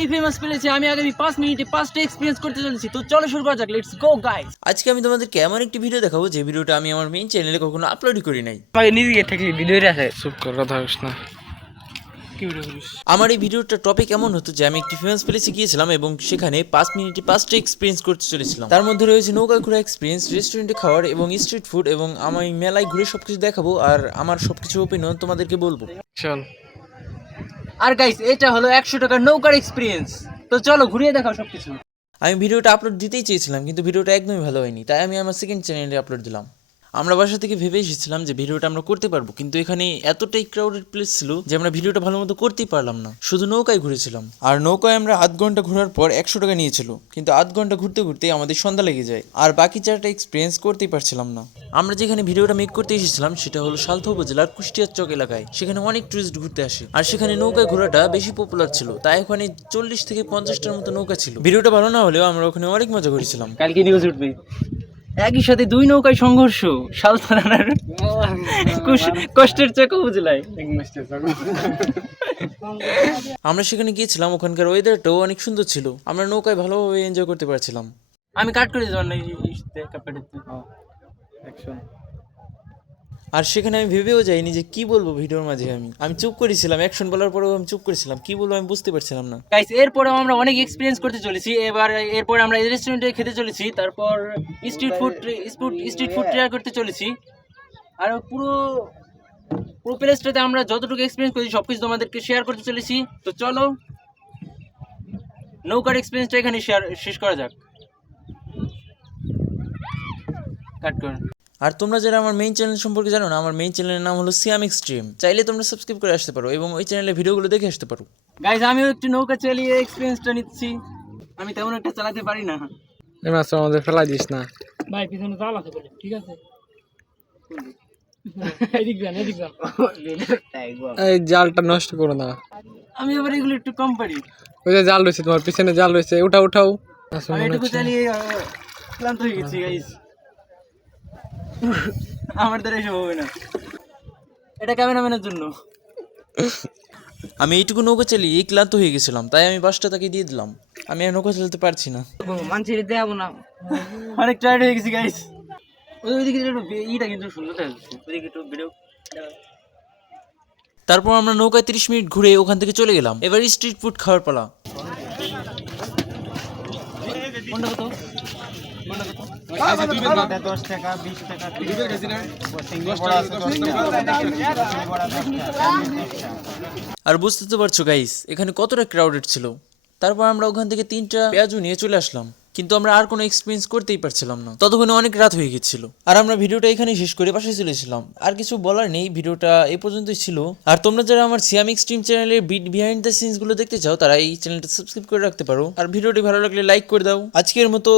এই ফেমাস প্লেসে আমি আগামী 5 মিনিটে 5টা এক্সপেরিয়েন্স করতে চলেছি। তো চলো শুরু করা যাক, লেটস গো গাইস। আজকে আমি তোমাদেরকে এমন একটি ভিডিও দেখাবো যে ভিডিওটা আমি আমার মেইন চ্যানেলে কখনো আপলোডই করি নাই। আগে নিজে থেকে ভিডিওটা আছে চুপ কর, কথা হোস না। আমার এই ভিডিওটা টপিক এমন হতো যে আমি একটি ফেমাস প্লেসে গিয়েছিলাম এবং সেখানে 5 মিনিটে 5টা এক্সপেরিয়েন্স করতে চলেছিলাম। তার মধ্যে রয়েছে নৌকা ঘোরা এক্সপেরিয়েন্স, রেস্টুরেন্টে খাওয়ার এবং স্ট্রিট ফুড, এবং আমি মেলায় ঘুরে সবকিছু দেখাবো আর আমার সবকিছু ওপিনিয়ন তোমাদেরকে বলবো। চল। আর গাইস এটা হলো 100 টাকার নৌকার এক্সপেরিয়েন্স। তো চলো ঘুরিয়ে দেখাও সবকিছু। আমি ভিডিওটা আপলোড দিতেই চেয়েছিলাম কিন্তু ভিডিওটা একদমই ভালো হয়নি, তাই আমি আমার সেকেন্ড চ্যানেলে আপলোড দিলাম। আমরা বাসা থেকে ভেবে এসেছিলাম যে ভিডিওটা আমরা করতে পারবো, কিন্তু এখানে এতটাই ক্রাউডেড প্লেস ছিল যে আমরা ভিডিওটা ভালো মতো করতেই পারলাম না, শুধু নৌকায় ঘুরেছিলাম। আর নৌকায় আমরা আধ ঘন্টা ঘোরার পর 100 টাকা নিয়েছিল, কিন্তু আধ ঘন্টা ঘুরতে ঘুরতে আমাদের সন্ধ্যা লেগে যায় আর বাকি 4টা এক্সপিরিয়েন্স করতেই পারছিলাম না। আমরা যেখানে ভিডিওটা মেক করতে এসেছিলাম সেটা হলো সালথা উপজেলার কুষ্টিয়ার চক এলাকায়। সেখানে অনেক টুরিস্ট ঘুরতে আসে আর সেখানে নৌকায় ঘোরাটা বেশি পপুলার ছিল, তাই ওখানে 40 থেকে 50টার মতো নৌকা ছিল। ভিডিওটা ভালো না হলেও আমরা ওখানে অনেক মজা করেছিলাম। কালকে নিউজ উঠবে একই সাথে দুই নৌকায় সংঘর্ষ সালতানার কষ্টের চক উপজেলায়। আমরা সেখানে গিয়েছিলাম, ওখানকার ওয়েদারটাও অনেক সুন্দর ছিল, আমরা নৌকায় ভালোভাবে এনজয় করতে পারছিলাম। আমি কাট করে দেব না আর সেখানে আমি ভেবেও যাইনি যে কি বলবো ভিডিওর মাঝে। আমি চুপ করেছিলাম, অ্যাকশন বলার পরেও আমি চুপ করেছিলাম, কি বলবো আমি বুঝতে পারছিলাম না। গাইস এরপরেও আমরা অনেক এক্সপিরিয়েন্স করতে চলেছি। এরপরে আমরা রেস্টুরেন্টে খেতে চলেছি, তারপর স্ট্রিট ফুড ট্রাই করতে চলেছি। আর পুরো প্লেসটাতে আমরা যতটুকু এক্সপিরিয়েন্স করেছি সবকিছু তোমাদেরকে শেয়ার করতে চলেছি। তো চলো নৌকার এক্সপিরিয়েন্সটা এখানে শেষ করা যাক। কাট কর। আর তোমরা যারা আমার মেইন চ্যানেল সম্পর্কে জানো না, আমার মেইন চ্যানেলের নাম হলো সিয়াম এক্সট্রিম, চাইলে তোমরা সাবস্ক্রাইব করে আসতে পারো এবং ওই চ্যানেলে ভিডিওগুলো দেখে আসতে পারো। গাইস আমিও একটু নৌকা চালিয়ে এক্সপিরিয়েন্সটা নিচ্ছি, আমি তেমন একটা চালাতে পারি না। এই মাছ আমাদের ফেলাই দিস না ভাই, পিছনে জাল আছে বলে, ঠিক আছে? এই জালটা নষ্ট করো না। আমি আবার এগুলো একটু কম পারি। ওই যে জাল রয়েছে, তোমার পিছনে জাল রয়েছে, উঠাও। আমি এটুকু চালিয়ে ক্লান্ত হয়ে গেছি গাইস, আমার দ্বারা এসব হবে না, এটা ক্যামেরাম্যানের জন্য। আমি এইটুকু নৌকা চালিয়ে ক্লান্ত হয়ে গেছিলাম, তাই আমি বাসটা তাকে দিয়ে দিলাম। আমি আর নৌকা চালাতে পারছি না, অনেক টায়ার্ড হয়ে গেছি গাইস। ওইদিকে ইটা কিন্তু সুন্দর লাগছে, ওইদিকে একটু ভিডিও। তারপর আমরা নৌকায় 30 মিনিট ঘুরে ওখান থেকে চলে গেলাম। এবার স্ট্রিট ফুড খাওয়ার পালা। আর বুঝতে তো পারছো গাইস এখানে কতটা ক্রাউডেড ছিল। তারপর আমরা ওখান থেকে 3টা পেঁয়াজু নিয়ে চলে আসলাম, কিন্তু আমরা আর কোনো এক্সপিরিয়েন্স করতেই পারছিলাম না, ততক্ষণে অনেক রাত হয়ে গেছিল। আর আমরা ভিডিওটা এখানেই শেষ করে বাসায় চলেছিলাম। আর কিছু বলার নেই, ভিডিওটা এই পর্যন্তই ছিল। আর তোমরা যারা আমার সিয়াম এক্সট্রিম চ্যানেলের বিহাইন্ড দ্য সিনস গুলো দেখতে চাও তারা এই চ্যানেলটা সাবস্ক্রাইব করে রাখতে পারো। আর ভিডিওটি ভালো লাগলে লাইক করে দাও। আজকের মতো